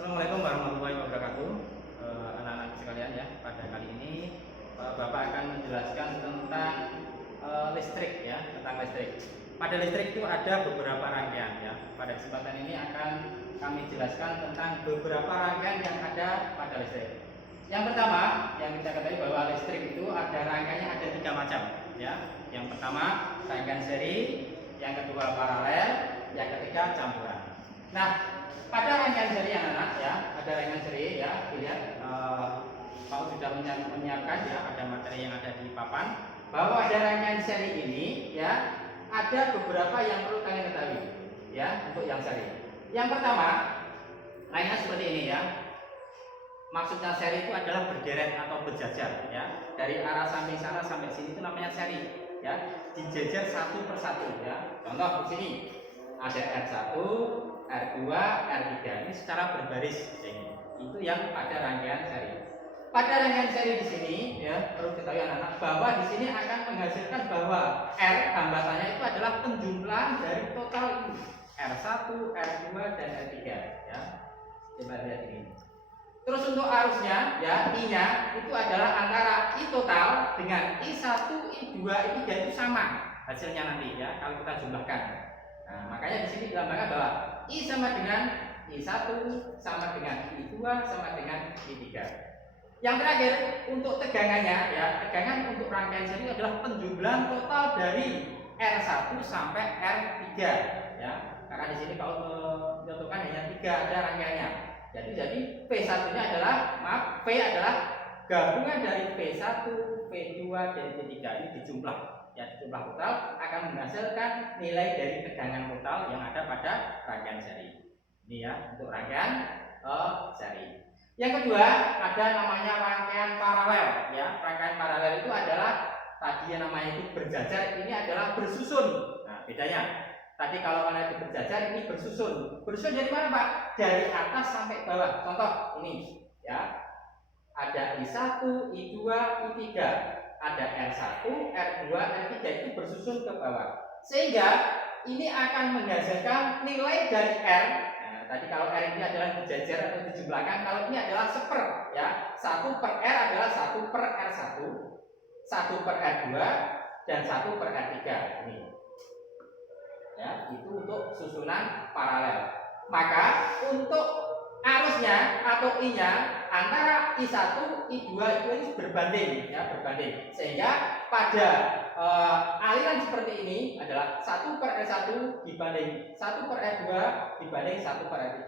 Assalamualaikum warahmatullahi wabarakatuh. Anak-anak sekalian ya, pada kali ini Bapak akan menjelaskan tentang listrik ya, tentang listrik. Pada listrik itu ada beberapa rangkaian ya. Pada kesempatan ini akan kami jelaskan tentang beberapa rangkaian yang ada pada listrik. Yang pertama, yang kita ketahui bahwa listrik itu ada rangkaiannya ada 3 macam ya. Yang pertama rangkaian seri, yang kedua paralel, yang ketiga campuran. Nah, pada rangkaian seri anak-anak ya, ada rangkaian seri ya, dilihat Pak sudah menyiapkan ya, ada materi yang ada di papan bahwa ada rangkaian seri ini ya, ada beberapa yang perlu kalian ketahui ya untuk yang seri. Yang pertama, rangkaian seperti ini ya. Maksudnya seri itu adalah berderet atau berjajar ya, dari arah samping sana sampai sini itu namanya seri ya, dijajar satu persatu ya. Contoh di sini ada R1, R2, R3 ini secara berbaris ini. Itu yang pada rangkaian seri. Pada rangkaian seri di sini ya, perlu diketahui anak-anak bahwa di sini akan menghasilkan bahwa R hambatannya itu adalah penjumlahan dari total ini. R1, R2 dan R3 ya. Coba lihat ini. Terus untuk arusnya ya, I-nya itu adalah antara I total dengan I1, I2, I3 itu sama hasilnya nanti ya kalau kita jumlahkan. Nah, makanya di sini dilambangkan bahwa I sama dengan I1 sama dengan I2 sama dengan I3. Yang terakhir untuk tegangannya ya, tegangan untuk rangkaian seri adalah penjumlahan total dari R1 sampai R3 ya. Karena di sini kalau menentukan hanya 3 ada rangkaiannya. Jadi P1-nya adalah V adalah gabungan dari P1, P2 dan P3 ini dijumlah. Ya, jumlah total akan menghasilkan nilai dari tegangan total yang ada pada rangkaian seri. Ini ya untuk rangkaian seri. Yang kedua ada namanya rangkaian paralel. Ya, rangkaian paralel itu adalah tadi yang namanya itu berjajar, ini adalah bersusun. Nah, bedanya tadi kalau kalian itu berjajar, ini bersusun. Bersusun dari mana Pak? Dari atas sampai bawah. Contoh ini ya, ada I1, I2, I3. Ada R1, R2, R3 itu bersusun ke bawah. Sehingga ini akan menghasilkan nilai dari R. Nah, tadi kalau R ini adalah dijajar atau dijumlahkan, kalau ini adalah seper ya. 1 per R adalah 1 per R1, 1 per R2 dan 1 per R3 ini. Ya, itu untuk susunan paralel. Maka untuk arusnya atau I-nya antara I1, I2 itu berbanding ya, berbanding. Sehingga pada aliran seperti ini adalah 1 per R1 dibanding 1 per R2 dibanding 1 per R3.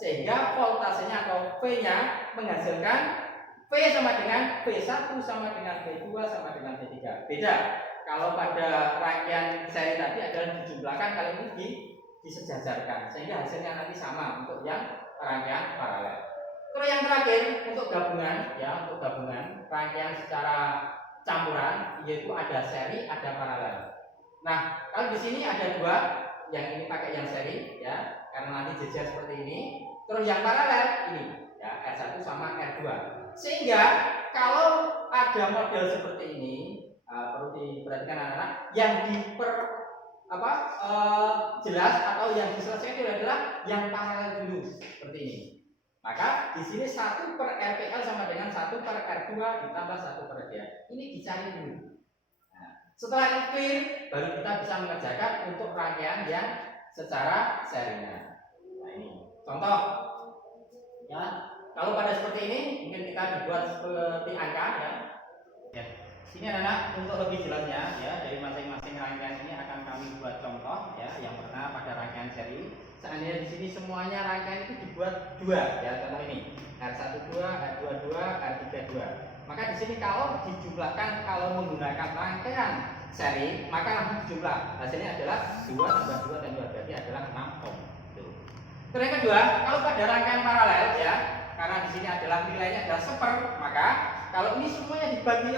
Sehingga voltasenya atau V-nya menghasilkan V sama dengan V1 sama dengan V2 sama dengan V3. Beda. Kalau pada rangkaian seri tadi adalah dijumlahkan, kalau ini disejajarkan sehingga hasilnya nanti sama untuk yang rangkaian paralel. Terus yang terakhir untuk gabungan ya, untuk gabungan rangkaian secara campuran yaitu ada seri, ada paralel. Nah, kalau di sini ada 2, yang ini pakai yang seri ya, karena nanti jajar seperti ini. Terus yang paralel ini ya, R1 sama R2. Sehingga kalau ada model seperti ini perlu diperhatikan anak-anak, yang jelas atau yang diselesaikan itu adalah yang paralel dulu seperti ini. Maka di sini 1 per RPL sama dengan 1 per R2 ditambah 1 per R3. Ini dicari dulu. Nah, setelah itu clear, baru kita bisa mengerjakan untuk rangkaian yang secara serinya. Nah ini contoh ya. Kalau pada seperti ini mungkin kita dibuat seperti angka ya. Ini anak-anak untuk lebih jelasnya ya, dari masing-masing rangkaian ini akan kami buat contoh ya. Yang pertama pada rangkaian seri, seandainya di sini semuanya rangkaian itu dibuat 2 ya, contoh ini R12, R22, R32. Maka di sini kalau dijumlahkan, kalau menggunakan rangkaian seri, maka langsung dijumlah. Hasilnya adalah 2 tambah 2 tambah 2 berarti adalah 6 ohm. Terus yang kedua, kalau pada rangkaian paralel ya, karena di sini adalah nilainya adalah seper, maka kalau ini semuanya dibagi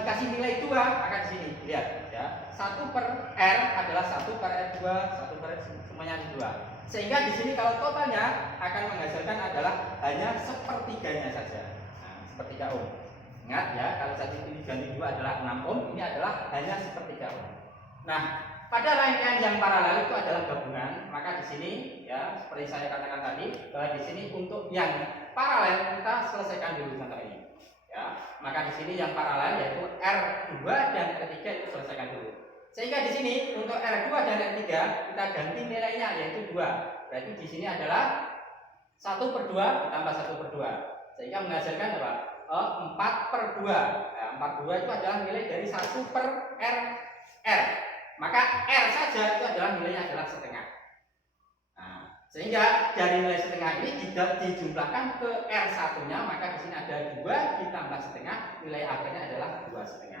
dikasih nilai 2, maka di sini lihat ya, 1 per R adalah 1 per R2, 1 per R, semuanya 2. Sehingga di sini kalau totalnya akan menghasilkan adalah hanya sepertiganya saja. Nah, sepertiga ohm. Ingat ya, kalau 1 diganti 2 adalah 6 ohm, ini adalah hanya sepertiga ohm. Nah, Pada rangkaian yang paralel itu adalah gabungan, maka di sini ya seperti saya katakan tadi bahwa di sini untuk yang paralel kita selesaikan dulu contoh ini. Ya, maka di sini yang paralel yaitu R2 dan R3 itu selesaikan dulu. Sehingga di sini untuk R2 dan R3 kita ganti nilainya yaitu 2. Berarti di sini adalah 1/2 ditambah 1/2. Sehingga menghasilkan apa? 4/2. Nah, 4/2 itu adalah nilai dari 1/R. Maka R saja itu adalah nilainya adalah setengah. Nah, sehingga dari nilai setengah ini dijumlahkan ke R1-nya, maka di sini ada 2 ditambah setengah, nilai akhirnya adalah 2,5.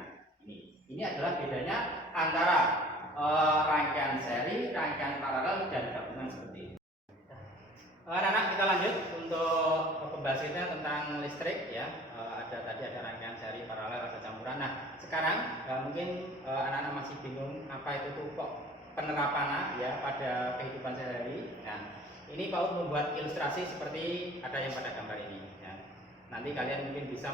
Ini adalah bedanya antara rangkaian seri, rangkaian paralel dan gabungan seperti ini. Anak-anak, kita lanjut untuk pembahasannya tentang listrik ya. Tadi ada rangkaian seri, paralel, ada campuran. Nah, sekarang mungkin anak-anak masih bingung apa itu tuh kok penerapannya ya pada kehidupan sehari-hari. Nah, ini Pak Ud membuat ilustrasi seperti ada yang pada gambar ini ya. Nanti kalian mungkin bisa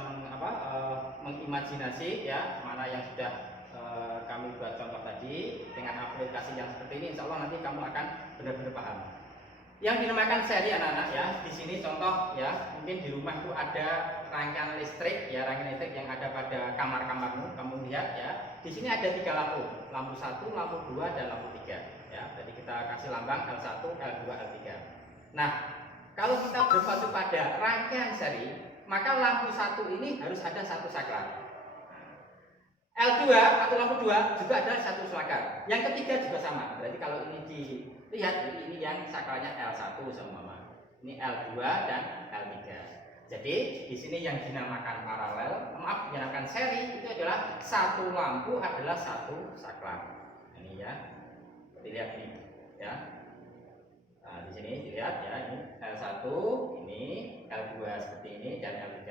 mengimajinasi ya mana yang sudah kami buat contoh tadi dengan aplikasi yang seperti ini. Insya Allah nanti kamu akan benar-benar paham. Yang dinamakan seri anak-anak ya, di sini contoh ya, mungkin di rumah itu ada rangkaian listrik ya, rangkaian listrik yang ada pada kamar-kamarmu. Kamu lihat ya, di sini ada 3 lampu, lampu 1, lampu 2 dan lampu 3 ya. Jadi kita kasih lambang L1, L2, L3. Nah, kalau kita berpacu pada rangkaian seri, maka lampu 1 ini harus ada 1 saklar. L2 atau lampu 2 juga ada 1 saklar. Yang ketiga juga sama. Berarti kalau ini dilihat ini yang saklanya L1 sama. Ini L2 dan L3. Jadi di sini yang dinamakan paralel, dinamakan seri itu adalah 1 lampu adalah 1 saklar. Ini ya. Dilihat ini ya. Nah, di sini dilihat ya, ini L1, ini L2 seperti ini dan L3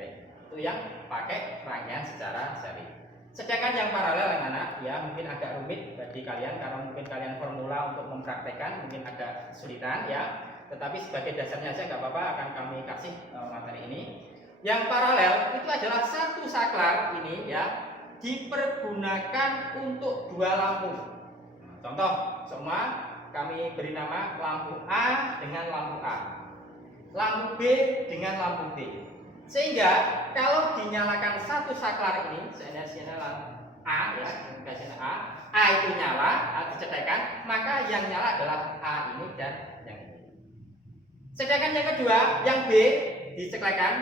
itu yang pakai rangkaian secara seri. Sedangkan yang paralel anak-anak ya mungkin agak rumit bagi kalian karena mungkin kalian formula untuk mempraktekkan mungkin agak kesulitan ya. Tetapi sebagai dasarnya aja nggak apa-apa akan kami kasih materi ini. Yang paralel itu adalah 1 saklar ini ya dipergunakan untuk 2 lampu. Contoh semua kami beri nama lampu A dengan lampu A, lampu B dengan lampu B. Sehingga kalau dinyalakan 1 saklar ini, saya lampu A ya, kasih A itu nyala, dicedekkan, maka yang nyala adalah A ini dan yang ini. Sedangkan yang kedua, yang B diceklekan,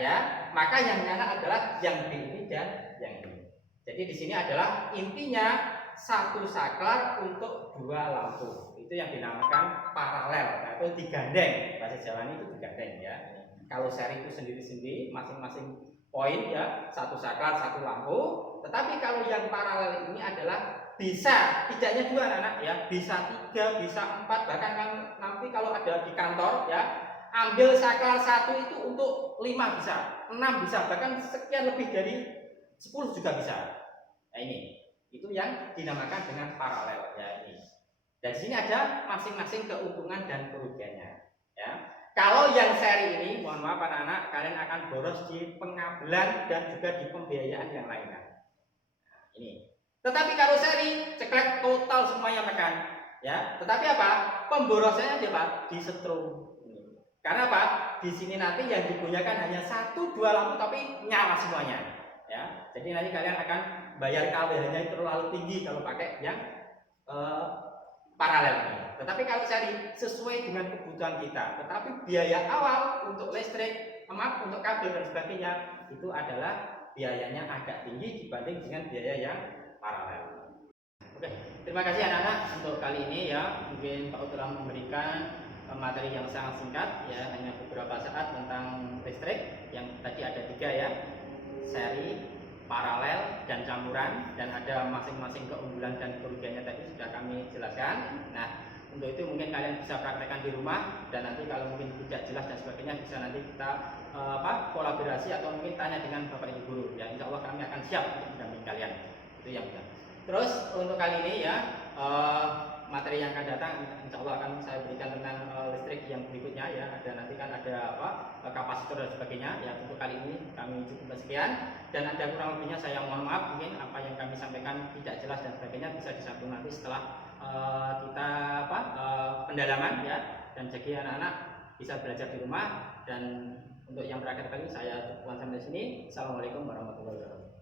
ya, maka yang nyala adalah yang B ini dan yang ini. Jadi di sini adalah intinya 1 saklar untuk 2 lampu. Itu yang dinamakan paralel atau digandeng. Bahasa Jawa itu digandeng ya. Kalau seri itu sendiri-sendiri masing-masing poin ya, 1 saklar 1 lampu. Tetapi kalau yang paralel ini adalah bisa tidaknya 2 anak-anak ya, bisa 3, bisa 4, bahkan nanti kalau ada di kantor ya, ambil saklar 1 itu untuk 5 bisa, 6 bisa, bahkan sekian lebih dari 10 juga bisa. Nah ini, itu yang dinamakan dengan paralel ya ini. Dan di sini ada masing-masing keuntungan dan kerugiannya ya. Kalau yang seri ini, mohon maaf anak-anak, kalian akan boros di pengabelan dan juga di pembiayaan yang lainnya. Nah, ini. Tetapi kalau seri, ceklek total semuanya tekan, ya. Tetapi apa? Pemborosannya dia Pak disetrum. Karena apa? Di sini nanti yang digunakan hanya 1-2 lampu tapi nyala semuanya, ya. Jadi nanti kalian akan bayar KWH-nya terlalu tinggi kalau pakai yang paralel ini. Tetapi kalau seri sesuai dengan kebutuhan kita. Tetapi biaya awal untuk listrik, untuk kabel dan sebagainya itu adalah biayanya agak tinggi dibanding dengan biaya yang paralel. Oke, terima kasih anak-anak untuk kali ini ya. Mungkin Pak Ud telah memberikan materi yang sangat singkat ya, hanya beberapa saat tentang listrik yang tadi ada 3 ya. Seri, paralel dan campuran, dan ada masing-masing keunggulan dan kerugiannya tadi sudah kami jelaskan. Nah, untuk itu mungkin kalian bisa praktekkan di rumah dan nanti kalau mungkin tidak jelas dan sebagainya bisa nanti kita kolaborasi atau mungkin tanya dengan Bapak Ibu guru ya. Insya Allah kami akan siap untuk mendampingi kalian. Itu yang benar. Terus untuk kali ini ya materi yang akan datang insya Allah akan saya berikan tentang listrik yang berikutnya ya. Ada nanti kan ada kapasitor dan sebagainya ya. Untuk kali ini kami cukup sekian, dan ada kurang lebihnya saya mohon maaf, mungkin apa yang kami sampaikan tidak jelas dan sebagainya bisa disambung nanti setelah kita pendalaman ya, dan jadi anak-anak bisa belajar di rumah. Dan untuk yang terakhir kali saya cukupkan sampai sini. Assalamualaikum warahmatullahi wabarakatuh.